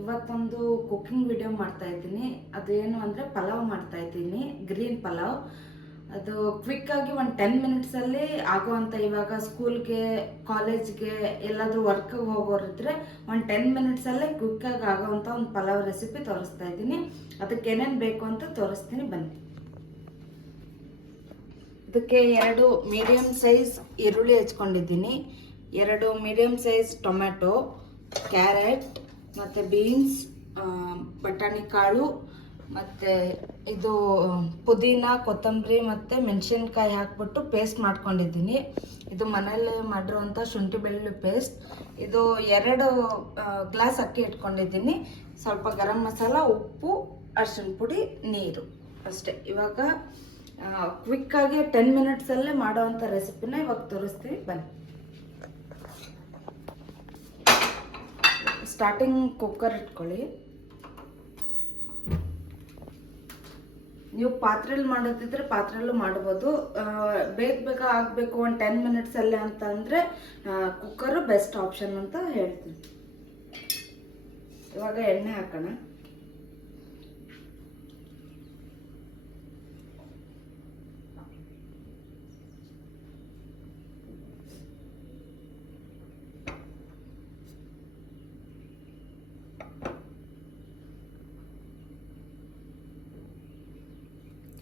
ಇವತ್ತೊಂದು cooking video ಮಾಡ್ತಾ ಇದ್ದೀನಿ. ಅದು ಏನು ಅಂದರೆ ಪಲಾವ್ ಮಾಡ್ತಾ ಇದ್ದೀನಿ, ಗ್ರೀನ್ ಪಲಾವ್. ಅದು ಕ್ವಿಕ್ಕಾಗಿ ಒಂದು 10 ಮಿನಿಟ್ಸಲ್ಲಿ ಆಗೋವಂಥ, ಇವಾಗ ಸ್ಕೂಲ್ಗೆ ಕಾಲೇಜ್ಗೆ ಎಲ್ಲಾದರೂ ವರ್ಕ್ಗೆ ಹೋಗೋರಿದ್ರೆ ಒಂದು 10 ಮಿನಿಟ್ಸಲ್ಲೇ ಕ್ವಿಕ್ಕಾಗಿ ಆಗೋವಂಥ ಒಂದು ಪಲಾವ್ ರೆಸಿಪಿ ತೋರಿಸ್ತಾ ಇದ್ದೀನಿ. ಅದಕ್ಕೆ ಏನೇನು ಬೇಕು ಅಂತ ತೋರಿಸ್ತೀನಿ ಬನ್ನಿ. ಇದಕ್ಕೆ 2 ಮೀಡಿಯಮ್ ಸೈಜ್ ಈರುಳ್ಳಿ ಹೆಚ್ಕೊಂಡಿದ್ದೀನಿ, 2 ಮೀಡಿಯಮ್ ಸೈಜ್ ಟೊಮ್ಯಾಟೊ, ಕ್ಯಾರೆಟ್ ಮತ್ತು ಬೀನ್ಸ್, ಬಟಾಣಿ ಕಾಳು, ಮತ್ತು ಇದು ಪುದೀನ, ಕೊತ್ತಂಬರಿ ಮತ್ತು ಮೆಣಸಿನ್ಕಾಯಿ ಹಾಕ್ಬಿಟ್ಟು ಪೇಸ್ಟ್ ಮಾಡ್ಕೊಂಡಿದ್ದೀನಿ. ಇದು ಮನೆಯಲ್ಲೇ ಮಾಡಿರುವಂಥ ಶುಂಠಿ ಬೆಳ್ಳುಳ್ಳಿ ಪೇಸ್ಟ್. ಇದು 2 ಗ್ಲಾಸ್ ಅಕ್ಕಿ ಇಟ್ಕೊಂಡಿದ್ದೀನಿ, ಸ್ವಲ್ಪ ಗರಂ ಮಸಾಲ, ಉಪ್ಪು, ಅರಿಶಿನ ಪುಡಿ, ನೀರು ಅಷ್ಟೇ. ಇವಾಗ ಕ್ವಿಕ್ಕಾಗಿ 10 ಮಿನಿಟ್ಸಲ್ಲೇ ಮಾಡೋವಂಥ ರೆಸಿಪಿನ ಇವಾಗ ತೋರಿಸ್ತೀವಿ ಬನ್ನಿ. ಸ್ಟಾರ್ಟಿಂಗ್ ಕುಕ್ಕರ್ ಇಟ್ಕೊಳ್ಳಿ. ನೀವು ಪಾತ್ರೆಯಲ್ಲಿ ಮಾಡೋದಿದ್ರೆ ಪಾತ್ರೆಯಲ್ಲೂ ಮಾಡ್ಬೋದು. ಬೇಗ ಆಗಬೇಕು ಒಂದು 10 ಮಿನಿಟ್ಸಲ್ಲೇ ಅಂತ ಅಂದರೆ ಕುಕ್ಕರು ಬೆಸ್ಟ್ ಆಪ್ಷನ್ ಅಂತ ಹೇಳ್ತೀನಿ. ಇವಾಗ ಎಣ್ಣೆ ಹಾಕೋಣ.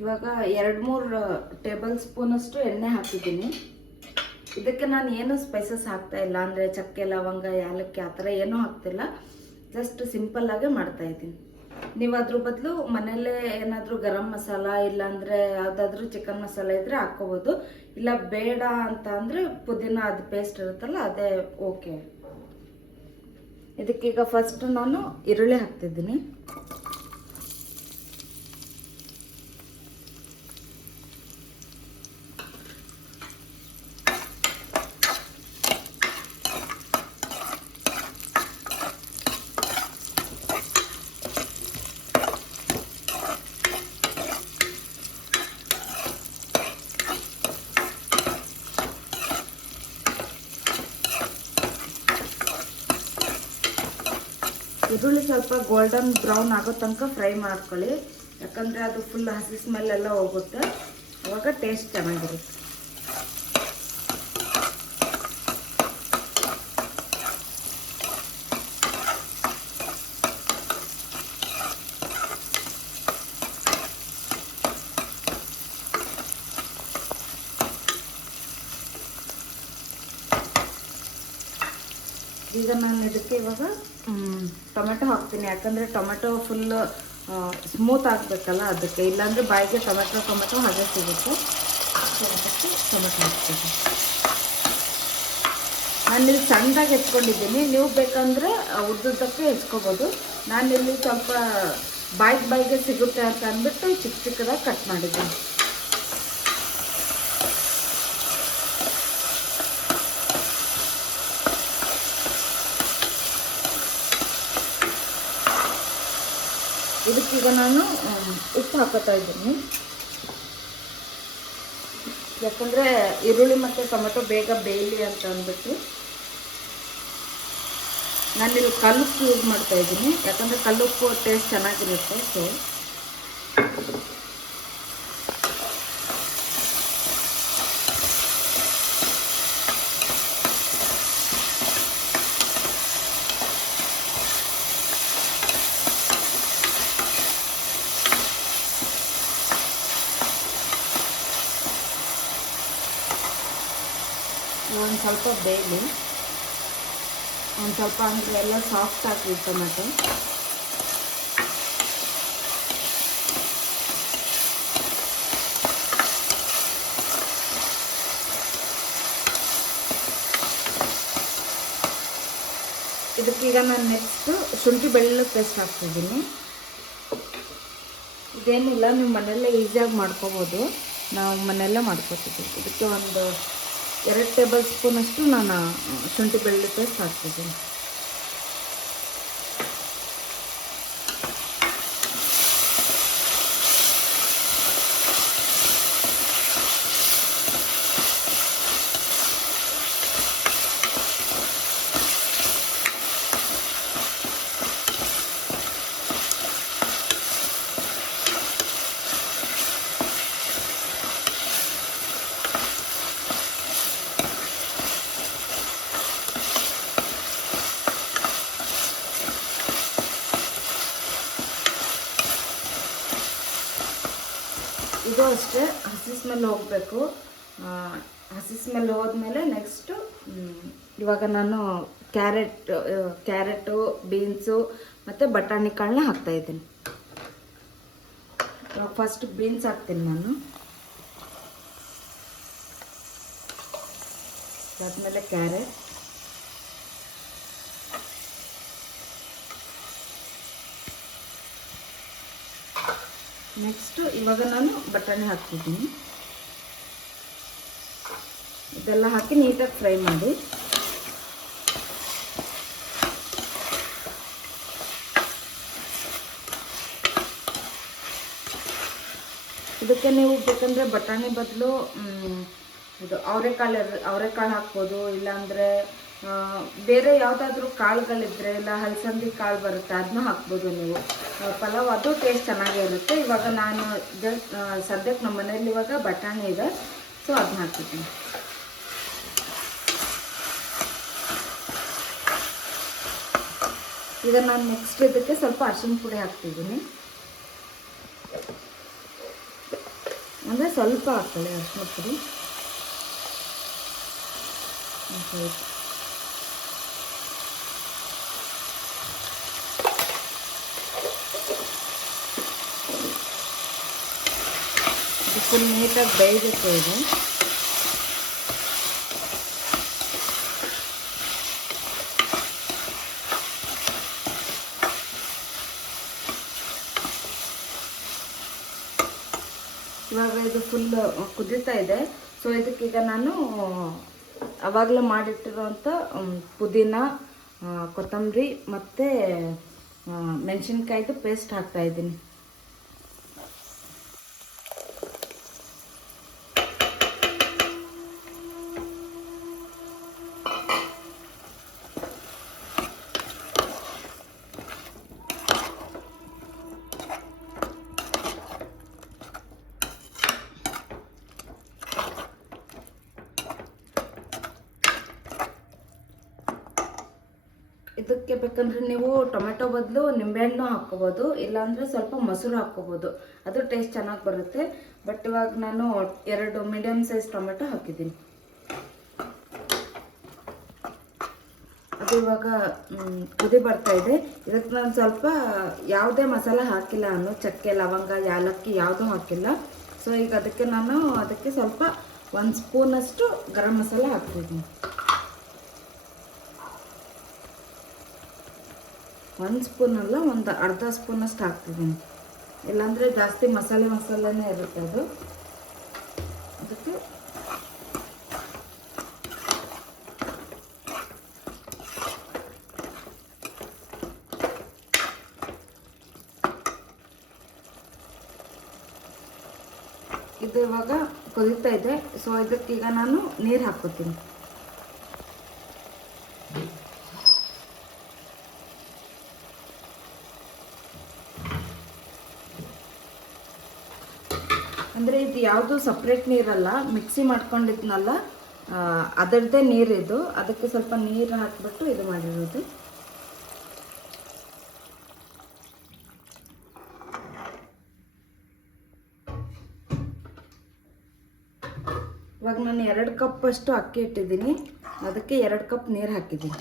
ಇವಾಗ 2-3 ಟೇಬಲ್ ಸ್ಪೂನಷ್ಟು ಎಣ್ಣೆ ಹಾಕಿದ್ದೀನಿ. ಇದಕ್ಕೆ ನಾನು ಏನು ಸ್ಪೈಸಸ್ ಹಾಕ್ತಾ ಇಲ್ಲ, ಅಂದರೆ ಚಕ್ಕೆ, ಲವಂಗ, ಯಾಲಕ್ಕಿ ಆ ಥರ ಏನೂ ಹಾಕ್ತಿಲ್ಲ. ಜಸ್ಟ್ ಸಿಂಪಲ್ಲಾಗೆ ಮಾಡ್ತಾಯಿದ್ದೀನಿ. ನೀವು ಅದ್ರ ಬದಲು ಮನೆಯಲ್ಲೇ ಏನಾದರೂ ಗರಂ ಮಸಾಲ ಇಲ್ಲಾಂದರೆ ಯಾವುದಾದ್ರೂ ಚಿಕನ್ ಮಸಾಲ ಇದ್ದರೆ ಹಾಕ್ಕೋಬೋದು. ಇಲ್ಲ ಬೇಡ ಅಂತ ಅಂದರೆ ಪುದೀನ ಅದು ಪೇಸ್ಟ್ ಇರುತ್ತಲ್ಲ ಅದೇ ಓಕೆ. ಇದಕ್ಕೀಗ ಫಸ್ಟ್ ನಾನು ಈರುಳ್ಳಿ ಹಾಕ್ತಿದ್ದೀನಿ. ಈರುಳ್ಳಿ ಸ್ವಲ್ಪ ಗೋಲ್ಡನ್ ಬ್ರೌನ್ ಆಗೋ ತನಕ ಫ್ರೈ ಮಾಡ್ಕೊಳ್ಳಿ, ಯಾಕಂದರೆ ಅದು ಫುಲ್ ಹಸಿ ಸ್ಮೆಲ್ ಎಲ್ಲ ಹೋಗುತ್ತೆ, ಅವಾಗ ಟೇಸ್ಟ್ ಚೆನ್ನಾಗಿರುತ್ತೆ. ಈಗ ನಾನು ಇದಕ್ಕೆ ಇವಾಗ ಟೊಮೆಟೊ ಹಾಕ್ತೀನಿ, ಯಾಕಂದರೆ ಟೊಮೆಟೊ ಫುಲ್ ಸ್ಮೂತ್ ಆಗಬೇಕಲ್ಲ ಅದಕ್ಕೆ, ಇಲ್ಲಾಂದರೆ ಬಾಯಿಗೆ ಟೊಮೆಟೊ ಹಾಗೆ ಸಿಗುತ್ತೆ. ಅದಕ್ಕೆ ಟೊಮೆಟೊ ಹಾಕ್ತೀನಿ. ನಾನಿಲ್ಲಿ ಸಣ್ಣದಾಗಿ ಹೆಚ್ಕೊಂಡಿದ್ದೀನಿ, ನೀವು ಬೇಕಂದರೆ ಉದ್ದುದ್ದಕ್ಕೆ ಹೆಚ್ಕೋಬೋದು. ನಾನಿಲ್ಲಿ ಸ್ವಲ್ಪ ಬಾಯಿಗೆ ಸಿಗುತ್ತೆ ಅಂತ ಅಂದ್ಬಿಟ್ಟು ಚಿಕ್ಕದಾಗಿ ಕಟ್ ಮಾಡಿದ್ದೀನಿ. ಇದಕ್ಕೀಗ ನಾನು ಉಪ್ಪು ಹಾಕೋತಾ ಇದ್ದೀನಿ, ಯಾಕಂದರೆ ಈರುಳ್ಳಿ ಮತ್ತು ಟೊಮೆಟೊ ಬೇಗ ಬೇಯಲಿ ಅಂತ ಅಂದ್ಬಿಟ್ಟು. ನಾನಿಲ್ಲಿ ಕಲ್ಲುಪ್ಪು ಯೂಸ್ ಮಾಡ್ತಾ ಇದ್ದೀನಿ, ಯಾಕಂದರೆ ಕಲ್ಲುಪ್ಪು ಟೇಸ್ಟ್ ಚೆನ್ನಾಗಿರುತ್ತೆ. ಸೊ ಒಂದು ಸ್ವಲ್ಪ ಬೇಯಲಿ, ಒಂದು ಸ್ವಲ್ಪ ಅಂದರೆ ಎಲ್ಲ ಸಾಫ್ಟ್ ಆಗಲಿ ಟೊಮೆಟೊ. ಇದಕ್ಕೀಗ ನಾನು ನೆಕ್ಸ್ಟು ಶುಂಠಿ ಬೆಳ್ಳುಳ್ಳಿ ಪೇಸ್ಟ್ ಹಾಕ್ತಿದ್ದೀನಿ. ಇದೇನಿಲ್ಲ, ನೀವು ಮನೆಯಲ್ಲೇ ಈಸಿಯಾಗಿ ಮಾಡ್ಕೋಬೋದು, ನಾವು ಮನೆಯಲ್ಲೇ ಮಾಡ್ಕೋತಿದ್ದೀವಿ. ಇದಕ್ಕೆ ಒಂದು 2 ಟೇಬಲ್ ಸ್ಪೂನಷ್ಟು ನಾನು ಶುಂಠಿ ಬೆಳ್ಳುಳ್ಳಿ ಪೇಸ್ಟ್ ಹಾಕ್ತಿದ್ದೀನಿ. ಇದು ಅಷ್ಟೇ ಹಸಿ ಸ್ಮೆಲ್ ಹೋಗಬೇಕು. ಹಸಿ ಸ್ಮೆಲ್ ಹೋದ್ಮೇಲೆ ನೆಕ್ಸ್ಟು ಇವಾಗ ನಾನು ಕ್ಯಾರೆಟು ಬೀನ್ಸು ಮತ್ತು ಬಟಾಣಿ ಕಾಳನ್ನ ಹಾಕ್ತಾಯಿದ್ದೀನಿ. ಫಸ್ಟ್ ಬೀನ್ಸ್ ಹಾಕ್ತೀನಿ ನಾನು, ಅದಾದಮೇಲೆ ಕ್ಯಾರೆಟ್, ನೆಕ್ಸ್ಟು ಇವಾಗ ನಾನು ಬಟಾಣಿ ಹಾಕ್ತಿದ್ದೀನಿ. ಇದೆಲ್ಲ ಹಾಕಿ ನೀಟಾಗಿ ಫ್ರೈ ಮಾಡಿ. ಇದಕ್ಕೆ ನೀವು ಬೇಕಂದರೆ ಬಟಾಣಿ ಬದಲು ಇದು ಅವರೆಕಾಳು ಹಾಕ್ಬೋದು, ಇಲ್ಲಾಂದರೆ ಬೇರೆ ಯಾವುದಾದ್ರೂ ಕಾಳುಗಳಿದ್ರೆ, ಇಲ್ಲ ಹಲಸಂದಿ ಕಾಳು ಬರುತ್ತೆ ಅದನ್ನ ಹಾಕ್ಬೋದು ನೀವು. ಪಲಾವ್ ಅದು ಟೇಸ್ಟ್ ಚೆನ್ನಾಗೇ ಇರುತ್ತೆ. ಇವಾಗ ನಾನು ಸದ್ಯಕ್ಕೆ ನಮ್ಮ ಮನೇಲಿ ಇವಾಗ ಬಟಾಣಿ ಇದೆ, ಸೊ ಅದನ್ನ ಹಾಕ್ತಿದ್ದೀನಿ. ಈಗ ನಾನು ನೆಕ್ಸ್ಟ್ ಇದಕ್ಕೆ ಸ್ವಲ್ಪ ಅರಿಶಿನ ಪುಡಿ ಹಾಕ್ತಿದ್ದೀನಿ. ಅಂದರೆ ಸ್ವಲ್ಪ ಹಾಕ್ಕೊಳ್ಳಿ ಅರಿಶಿನ ಪುಡಿ. ಫುಲ್ ನೀಟಾಗಿ ಬೇಯಬೇಕು ಇದು. ಇವಾಗ ಇದು ಫುಲ್ ಕುದೀತಾ ಇದೆ. ಸೊ ಇದಕ್ಕೀಗ ನಾನು ಆವಾಗಲೇ ಮಾಡಿಟ್ಟಿರೋಂಥ ಪುದೀನ, ಕೊತ್ತಂಬರಿ ಮತ್ತು ಮೆಣಸಿನ್ಕಾಯ್ದು ಪೇಸ್ಟ್ ಹಾಕ್ತಾಯಿದ್ದೀನಿ. ಇದಕ್ಕೆ ಬೇಕಂದ್ರೆ ನೀವು ಟೊಮೆಟೊ ಬದಲು ನಿಂಬೆಹಣ್ಣು ಹಾಕ್ಕೋಬೋದು, ಇಲ್ಲಾಂದರೆ ಸ್ವಲ್ಪ ಮೊಸರು ಹಾಕ್ಕೋಬೋದು, ಅದು ಟೇಸ್ಟ್ ಚೆನ್ನಾಗಿ ಬರುತ್ತೆ. ಬಟ್ ಇವಾಗ ನಾನು 2 ಮೀಡಿಯಮ್ ಸೈಜ್ ಟೊಮೆಟೊ ಹಾಕಿದ್ದೀನಿ. ಅದು ಇವಾಗ ಕುದಿ ಬರ್ತಾ ಇದೆ. ಇದಕ್ಕೆ ನಾನು ಸ್ವಲ್ಪ ಯಾವುದೇ ಮಸಾಲೆ ಹಾಕಿಲ್ಲ, ನಾನು ಚಕ್ಕೆ, ಲವಂಗ, ಯಾಲಕ್ಕಿ ಯಾವುದೂ ಹಾಕಿಲ್ಲ. ಸೊ ಈಗ ಅದಕ್ಕೆ ಸ್ವಲ್ಪ 1 ಸ್ಪೂನಷ್ಟು ಗರಂ ಮಸಾಲೆ ಹಾಕ್ತಿದ್ದೀನಿ. 1 ಸ್ಪೂನ್ ಅಲ್ಲ, ಒಂದು ಅರ್ಧ ಸ್ಪೂನಷ್ಟು ಹಾಕ್ತಿದ್ದೀನಿ. ಇಲ್ಲಾಂದರೆ ಜಾಸ್ತಿ ಮಸಾಲೆನೇ ಇರುತ್ತೆ ಅದು. ಅದಕ್ಕೆ ಇದು ಇವಾಗ ಕುದೀತಾ ಇದೆ. ಸೊ ಇದಕ್ಕೀಗ ನಾನು ನೀರು ಹಾಕ್ಕೋತೀನಿ. ಅಂದರೆ ಇದು ಯಾವುದು ಸಪ್ರೇಟ್ ನೀರಲ್ಲ, ಮಿಕ್ಸಿ ಮಾಡ್ಕೊಂಡಿದ್ನಲ್ಲ ಅದರದ್ದೇ ನೀರಿದು. ಅದಕ್ಕೆ ಸ್ವಲ್ಪ ನೀರು ಹಾಕಿಬಿಟ್ಟು ಇದು ಮಾಡಿರೋದು. ಇವಾಗ ನಾನು 2 ಕಪ್ ಅಷ್ಟು ಅಕ್ಕಿ ಇಟ್ಟಿದ್ದೀನಿ, ಅದಕ್ಕೆ 2 ಕಪ್ ನೀರು ಹಾಕಿದ್ದೀನಿ.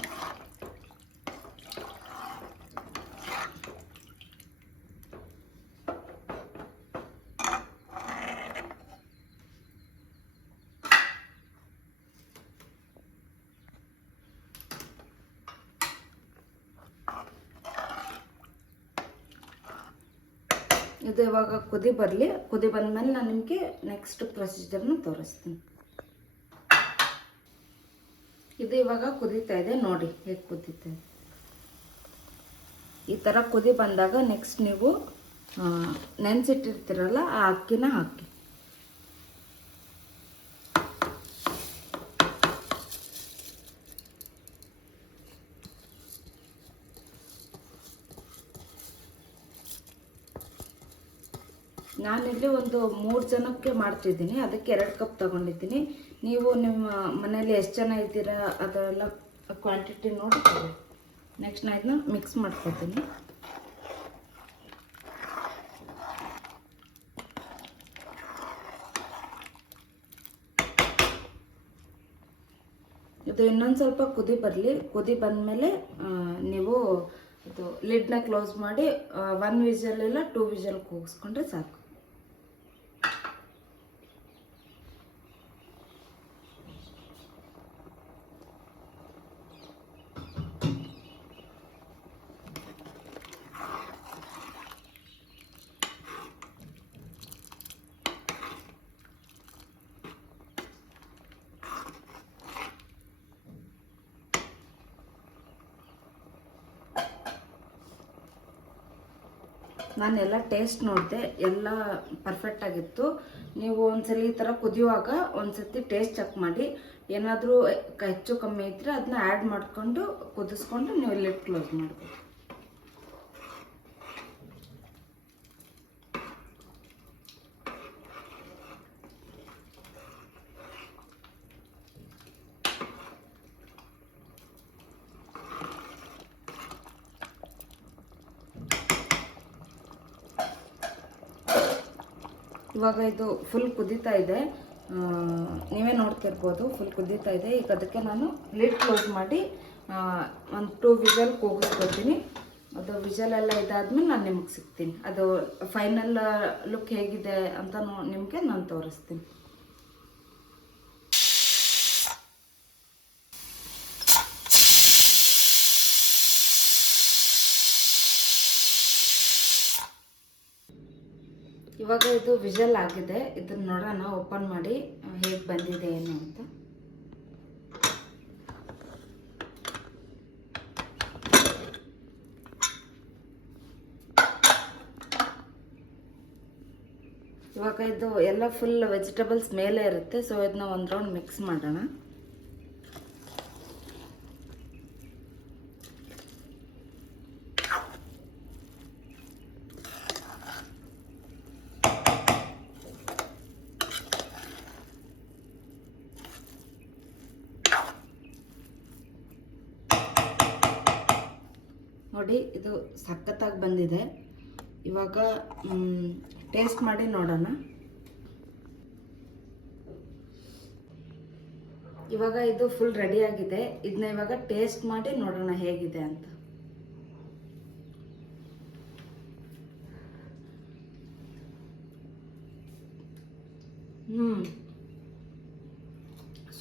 ಇದು ಇವಾಗ ಕುದಿ ಬರಲಿ. ಕುದಿ ಬಂದಮೇಲೆ ನಾನು ನಿಮಗೆ ನೆಕ್ಸ್ಟ್ ಪ್ರೊಸೀಜರ್ನ ತೋರಿಸ್ತೀನಿ. ಇದು ಇವಾಗ ಕುದೀತಾ ಇದೆ, ನೋಡಿ ಹೇಗೆ ಕುದೀತಾ ಇದೆ. ಈ ಥರ ಕುದಿ ಬಂದಾಗ ನೆಕ್ಸ್ಟ್ ನೀವು ನೆನೆಸಿಟ್ಟಿರ್ತೀರಲ್ಲ ಆ ಅಕ್ಕಿನ ಹಾಕಿ. ನಾನಿಲ್ಲಿ ಒಂದು 3 ಜನಕ್ಕೆ ಮಾಡ್ತಿದ್ದೀನಿ, ಅದಕ್ಕೆ 2 ಕಪ್ ತೊಗೊಂಡಿದ್ದೀನಿ. ನೀವು ನಿಮ್ಮ ಮನೇಲಿ ಎಷ್ಟು ಜನ ಇದ್ದೀರಾ ಅದೆಲ್ಲ ಕ್ವಾಂಟಿಟಿ ನೋಡಿ. ನೆಕ್ಸ್ಟ್ ನಾನು ಇದನ್ನ ಮಿಕ್ಸ್ ಮಾಡ್ಕೊತೀನಿ. ಇದು ಇನ್ನೊಂದು ಸ್ವಲ್ಪ ಕುದಿ ಬರಲಿ. ಕುದಿ ಬಂದಮೇಲೆ ನೀವು ಇದು ಲಿಡ್ನ ಕ್ಲೋಸ್ ಮಾಡಿ 1 ವಿಷಲ್ ಇಲ್ಲ 2 ವಿಷಲ್ ಕೂಗಿಸ್ಕೊಂಡ್ರೆ ಸಾಕು. ನಾನೆಲ್ಲ ಟೇಸ್ಟ್ ನೋಡಿದೆ, ಎಲ್ಲ ಪರ್ಫೆಕ್ಟ್ ಆಗಿತ್ತು. ನೀವು ಒಂದ್ಸಲ ಈ ಥರ ಕುದಿಯುವಾಗ ಒಂದ್ಸತಿ ಟೇಸ್ಟ್ ಚೆಕ್ ಮಾಡಿ. ಏನಾದರೂ ಹೆಚ್ಚು ಕಮ್ಮಿ ಇದ್ದರೆ ಅದನ್ನ ಆ್ಯಡ್ ಮಾಡಿಕೊಂಡು ಕುದಿಸ್ಕೊಂಡು ನೀವು ಲಿಡ್ ಕ್ಲೋಸ್ ಮಾಡ್ಬೋದು. ಇವಾಗ ಇದು ಫುಲ್ ಕುದೀತಾ ಇದೆ, ನೀವೇ ನೋಡ್ತಿರ್ಬೋದು. ಫುಲ್ ಕುದೀತಾ ಇದೆ. ಈಗ ಅದಕ್ಕೆ ನಾನು ಲಿಡ್ ಕ್ಲೋಸ್ ಮಾಡಿ ಒಂದು 2 ವಿಷಲ್ ಕೂಗಿಸ್ಕೊತೀನಿ. ಅದು ವಿಷಲ್ ಎಲ್ಲ ಇದಾದ್ಮೇಲೆ ನಾನು ನಿಮಗೆ ಸಿಗ್ತೀನಿ. ಅದು ಫೈನಲ್ ಲುಕ್ ಹೇಗಿದೆ ಅಂತ ನಿಮಗೆ ನಾನು ತೋರಿಸ್ತೀನಿ. ಇವಾಗ ಇದು ವಿಷಲ್ ಆಗಿದೆ. ಇದನ್ನ ನೋಡೋಣ, ಓಪನ್ ಮಾಡಿ ಹೇಗೆ ಬಂದಿದೆ ಏನು ಅಂತ. ಇವಾಗ ಇದು ಎಲ್ಲ ಫುಲ್ ವೆಜಿಟೇಬಲ್ಸ್ ಮೇಲೆ ಇರುತ್ತೆ. ಸೊ ಇದನ್ನ ಒಂದು ರೌಂಡ್ ಮಿಕ್ಸ್ ಮಾಡೋಣ. ನೋಡಿ, ಇದು ಸಖತ್ತಾಗಿ ಬಂದಿದೆ. ಇವಾಗ ಟೇಸ್ಟ್ ಮಾಡಿ ನೋಡೋಣ. ಇವಾಗ ಇದು ಫುಲ್ ರೆಡಿ ಆಗಿದೆ. ಇದನ್ನ ಇವಾಗ ಟೇಸ್ಟ್ ಮಾಡಿ ನೋಡೋಣ ಹೇಗಿದೆ ಅಂತ.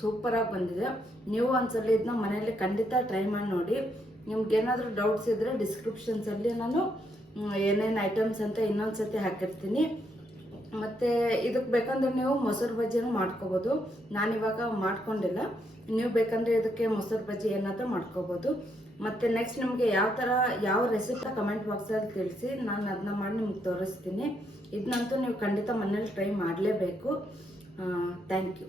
ಸೂಪರಾಗಿ ಬಂದಿದೆ. ನೀವು ಒಂದ್ಸಲ ಇದನ್ನ ಮನೆಯಲ್ಲಿ ಖಂಡಿತ ಟ್ರೈ ಮಾಡಿ ನೋಡಿ. ನಿಮ್ಗೇನಾದರೂ ಡೌಟ್ಸ್ ಇದ್ದರೆ ಡಿಸ್ಕ್ರಿಪ್ಷನ್ಸಲ್ಲಿ ನಾನು ಏನೇನು ಐಟಮ್ಸ್ ಅಂತ ಇನ್ನೊಂದ್ಸತಿ ಹಾಕಿರ್ತೀನಿ. ಮತ್ತು ಇದಕ್ಕೆ ಬೇಕಂದ್ರೆ ನೀವು ಮೊಸರು ಬಜ್ಜಿನೂ ಮಾಡ್ಕೋಬೋದು. ನಾನಿವಾಗ ಮಾಡ್ಕೊಂಡಿಲ್ಲ. ನೀವು ಬೇಕಂದರೆ ಇದಕ್ಕೆ ಮೊಸರು ಬಜ್ಜಿ ಏನಾದರೂ ಮಾಡ್ಕೋಬೋದು. ಮತ್ತು ನೆಕ್ಸ್ಟ್ ನಿಮಗೆ ಯಾವ ರೆಸಿಪಿ ಕಮೆಂಟ್ ಬಾಕ್ಸಲ್ಲಿ ತಿಳಿಸಿ, ನಾನು ಅದನ್ನ ಮಾಡಿ ನಿಮ್ಗೆ ತೋರಿಸ್ತೀನಿ. ಇದನ್ನಂತೂ ನೀವು ಖಂಡಿತ ಮನೇಲಿ ಟ್ರೈ ಮಾಡಲೇಬೇಕು. Thank you.